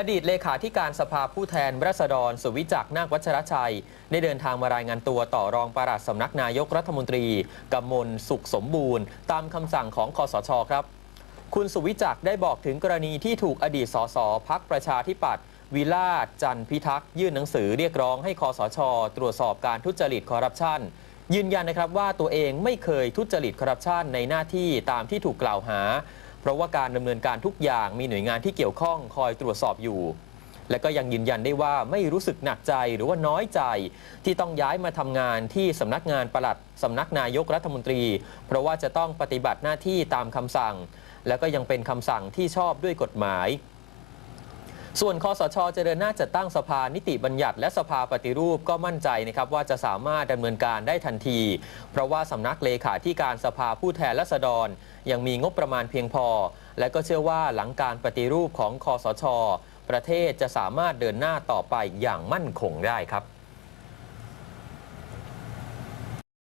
อดีตเลขาธิการสภาผู้แทนราษฎร สุวิจักนาควัชรชัย ได้เดินทางมารายงานตัวต่อรองปลัดสำนักนายกรัฐมนตรีกำมลสุขสมบูรณ์ ตามคำสั่งของคอสชครับ คุณสุวิจักได้บอกถึงกรณีที่ถูกอดีตสสพักประชาธิปัตย์วิลาศจันพิทักษ์ยื่นหนังสือเรียกร้องให้คอสช ตรวจสอบการทุจริตคอร์รัปชันยืนยันนะครับว่าตัวเองไม่เคยทุจริตคอร์รัปชันในหน้าที่ตามที่ถูกกล่าวหา เพราะว่าการดำเนินการทุกอย่างมีหน่วยงานที่เกี่ยวข้องคอยตรวจสอบอยู่ และก็ยังยืนยันได้ว่าไม่รู้สึกหนักใจหรือว่าน้อยใจ ที่ต้องย้ายมาทำงานที่สำนักงานปลัดสำนักนายกรัฐมนตรี เพราะว่าจะต้องปฏิบัติหน้าที่ตามคำสั่ง และก็ยังเป็นคำสั่งที่ชอบด้วยกฎหมาย ส่วนคอสชจะเดินหน้าจัดตั้งสภานิติบัญญัติและสภาปฏิรูปก็มั่นใจนะครับว่าจะสามารถดำเนินการได้ทันที เพราะว่าสำนักเลขาธิการสภาผู้แทนราษฎร ยังมีงบประมาณเพียงพอ และก็เชื่อว่าหลังการปฏิรูปของคอสช ประเทศจะสามารถเดินหน้าต่อไปอย่างมั่นคงได้ครับ